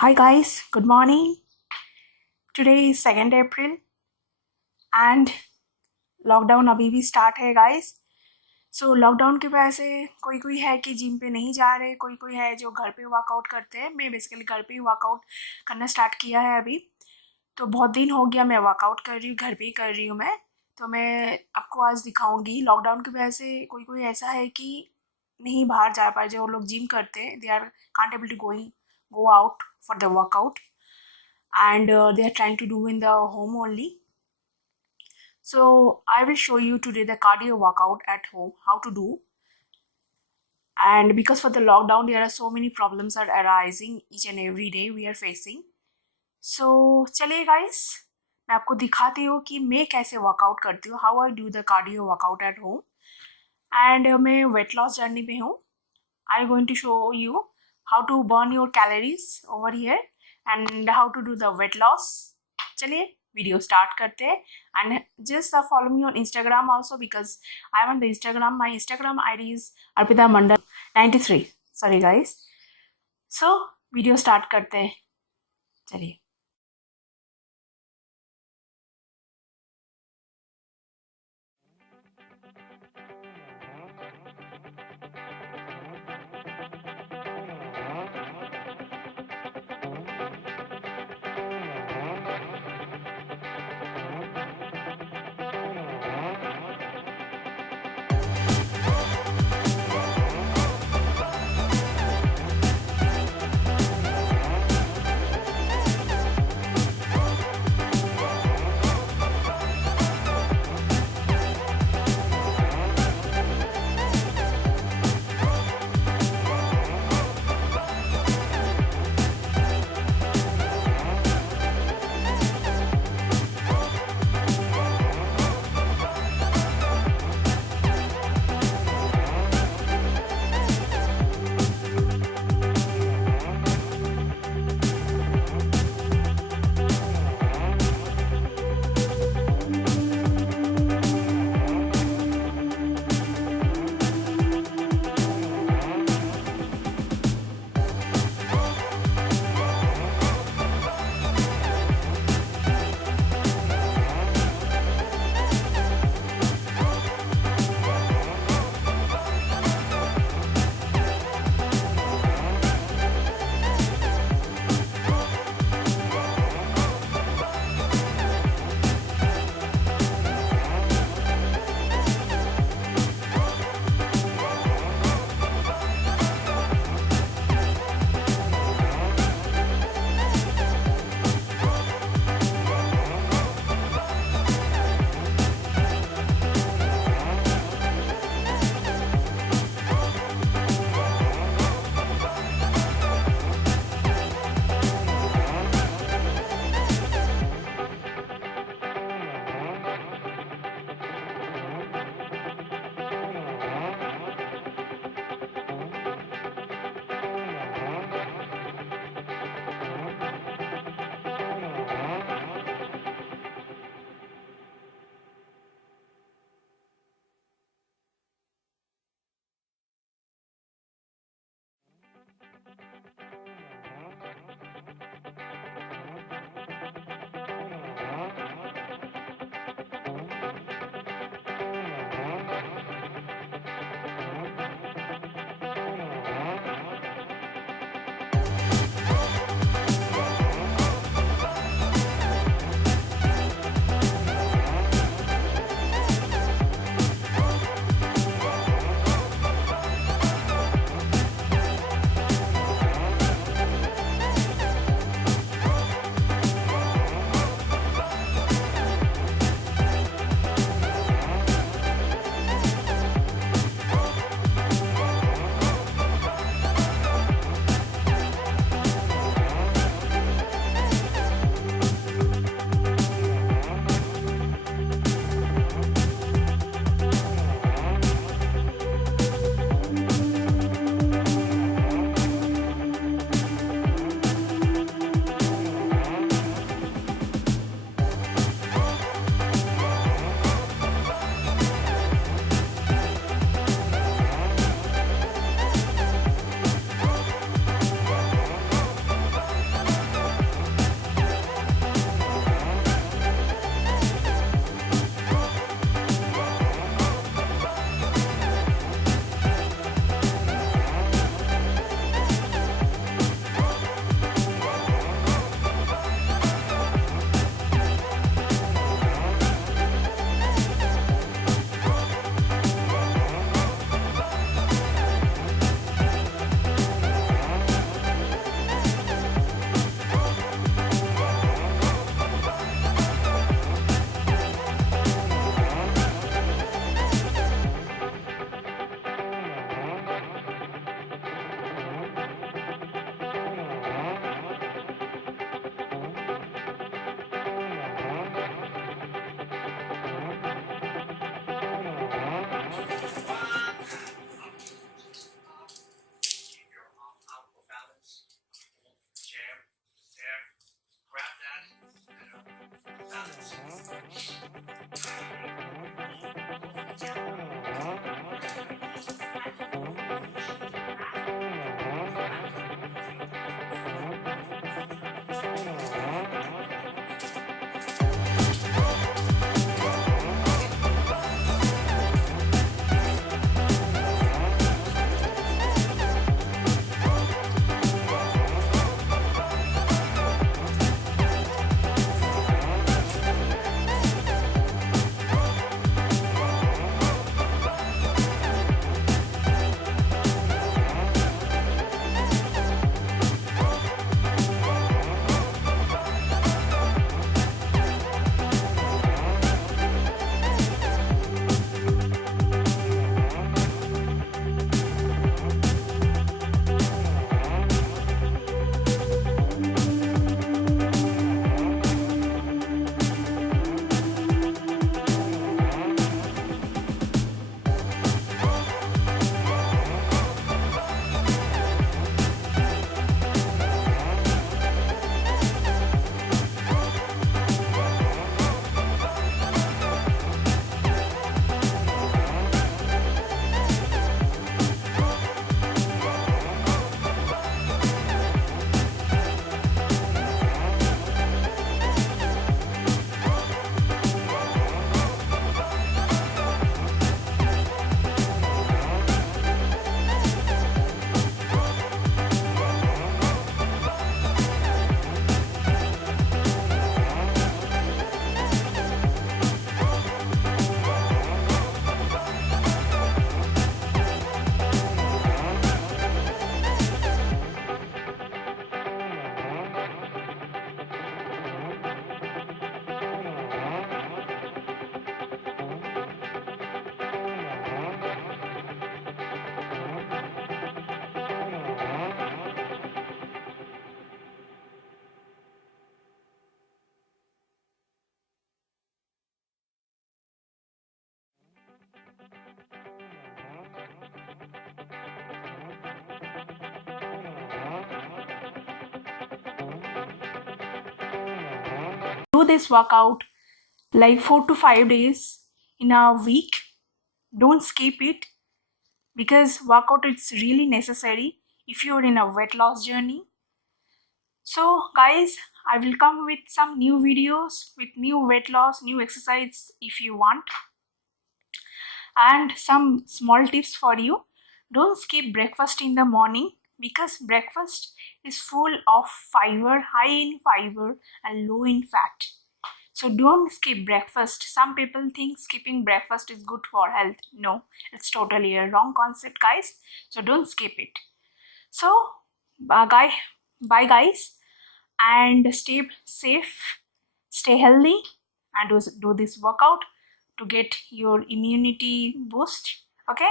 Hi guys, good morning. Today is 2nd April and lockdown अभी भी start है guys. So lockdown की वजह से कोई कोई है कि जिम पे नहीं जा रहे, कोई कोई है जो घर पे वर्कआउट करते हैं. मैं बेसिकली घर पे ही वर्कआउट करना स्टार्ट किया है अभी. तो बहुत दिन हो गया मैं वर्कआउट कर रही हूँ, घर पे ही कर रही हूँ मैं. तो मैं आपको आज दिखाऊंगी. लॉकडाउन की वजह से कोई कोई ऐसा है कि नहीं बाहर जा पाए. जो लोग जिम करते हैं they are can't able to go out for the workout and they are trying to do in the home only. So I will show you today the cardio workout at home, how to do. And because for the lockdown there are so many problems are arising each and every day we are facing. So चलिए guys, मैं आपको दिखाती हूँ कि मैं कैसे workout करती हूँ, how I do the cardio workout at home. And मैं weight loss journey पे हूँ. I'm going to show you how to burn your calories over here and how to do the weight loss. चलिए video start करते हैं. And just follow me on Instagram also because I am on the Instagram. My Instagram I D is Arpita Mandal 93. Sorry guys. So video start करते हैं. चलिए. do this workout like 4 to 5 days in a week. Don't skip it, because workout is really necessary if you're in a weight loss journey. So guys, I will come with some new videos with new weight loss, new exercise if you want, and some small tips for you. Don't skip breakfast in the morning, because breakfast is full of fiber, high in fiber and low in fat. So don't skip breakfast. Some people think skipping breakfast is good for health. No, it's totally a wrong concept, guys. So don't skip it. So bye guys, and stay safe, stay healthy, and do this workout to get your immunity boost. Okay.